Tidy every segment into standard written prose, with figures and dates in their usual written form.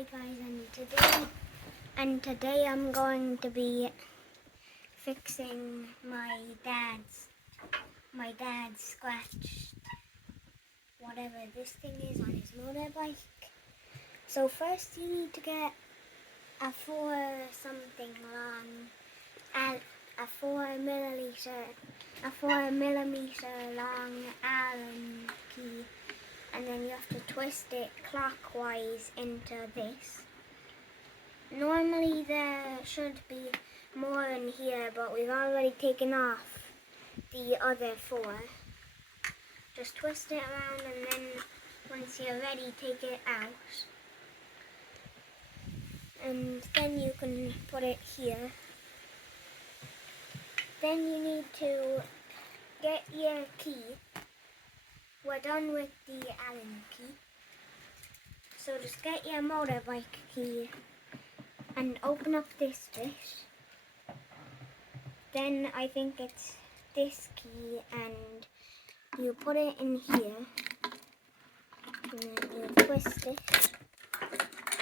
Hi guys, today I'm going to be fixing my dad's scratched whatever this thing is on his motorbike. So first you need to get a 4 millimeter long Allen key, and then you have to twist it clockwise into this. Normally there should be more in here, but we've already taken off the other 4. Just twist it around, and then once you're ready, take it out. And then you can put it here. Then you need to get your key. We're done with the Allen key. So just get your motorbike key and open up this bit. Then I think it's this key, and you put it in here. And then you twist it.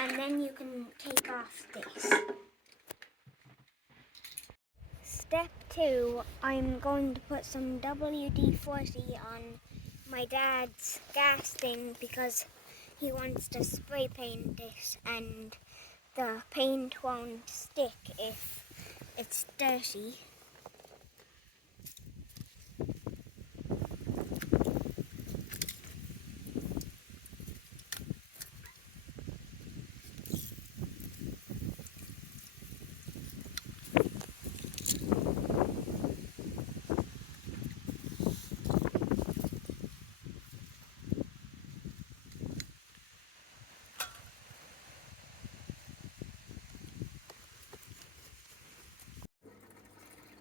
And then you can take off this. Step 2, I'm going to put some WD-40 on my dad's gas thing because he wants to spray paint this, and the paint won't stick if it's dirty.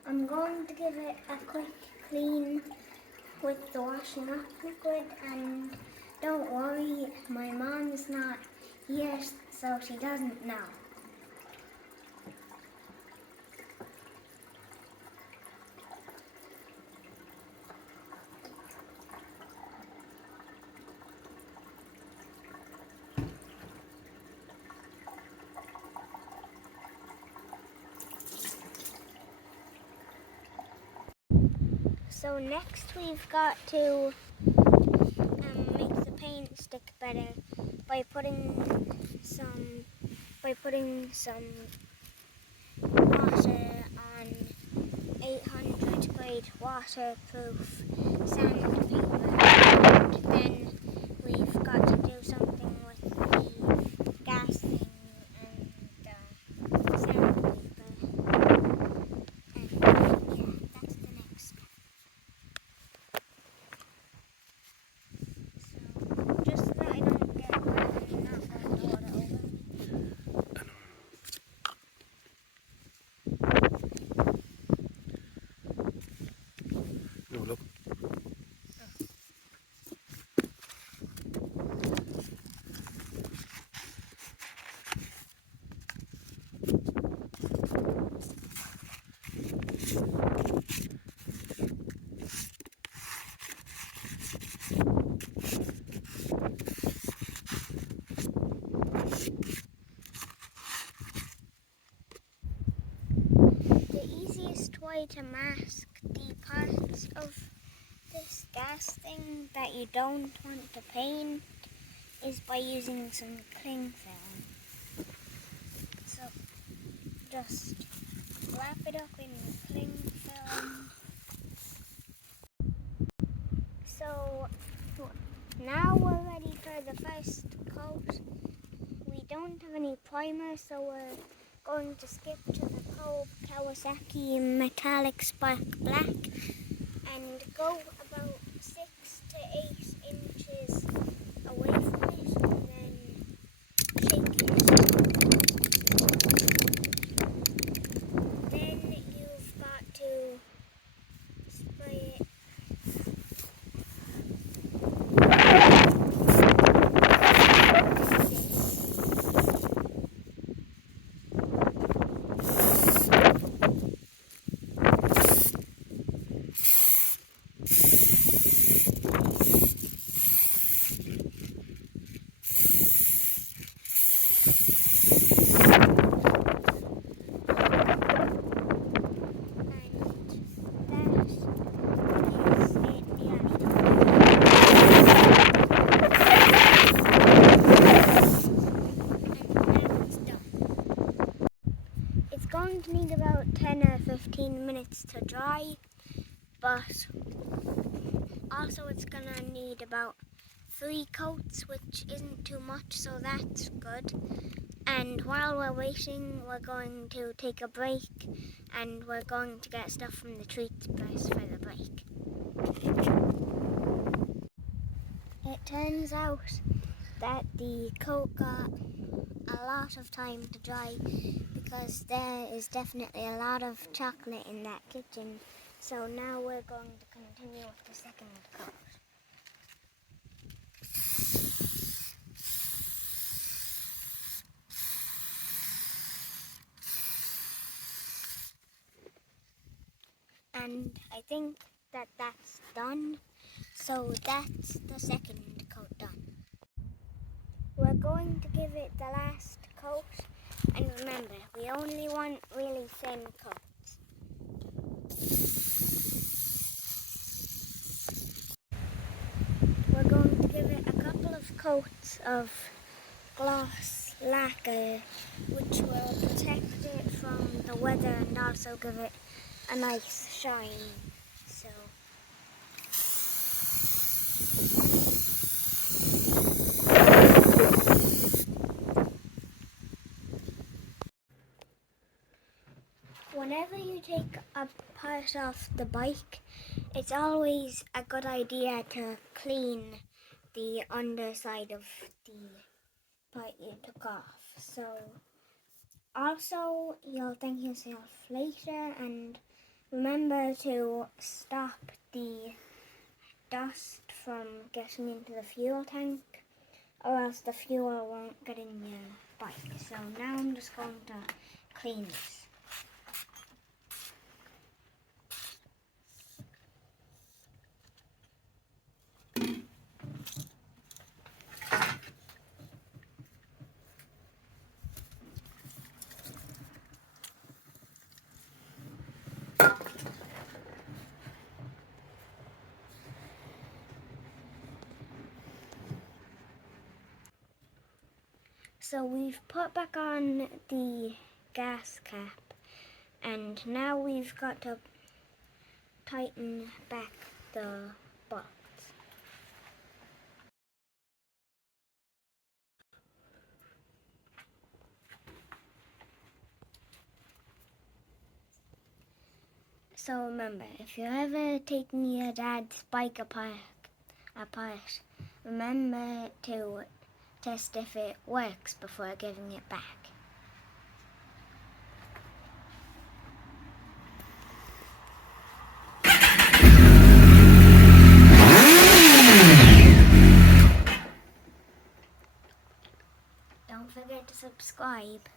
I'm going to give it a quick clean with the washing up liquid, and don't worry, my mom's not here, so she doesn't know. So next we've got to make the paint stick better by putting some water on 800 grade waterproof sandpaper. And then we've got to do something with the gas thing and the sandpaper. And yeah, that's the next step. Just so that I don't get wet and not going to water over me. No, look. The easiest way to mask the parts of this gas thing that you don't want to paint is by using some cling film. So just wrap it up in cling film. So now we're ready for the first coat. We don't have any primer, so we're going to skip to the Kobe Kawasaki Metallic Spark Black and go about 6 to 8 inches away from it, and then shake it. Then you've got to spray it. minutes to dry, but also it's gonna need about 3 coats, which isn't too much, so that's good. And while we're waiting, we're going to take a break and we're going to get stuff from the treats press for the break. It turns out that the coat got a lot of time to dry because there is definitely a lot of chocolate in that kitchen. So now we're going to continue with the second coat. And I think that that's done. So that's the second coat done. We're going to give it the last coat. And remember, we only want really thin coats. We're going to give it a couple of coats of gloss lacquer, which will protect it from the weather and also give it a nice shine. So whenever you take a part off the bike, it's always a good idea to clean the underside of the part you took off. So also you'll thank yourself later, and remember to stop the dust from getting into the fuel tank, or else the fuel won't get in your bike. So now I'm just going to clean this. So we've put back on the gas cap, and now we've got to tighten back the bolts. So remember, if you're ever taking your dad's bike apart, remember to test if it works before giving it back. Don't forget to subscribe.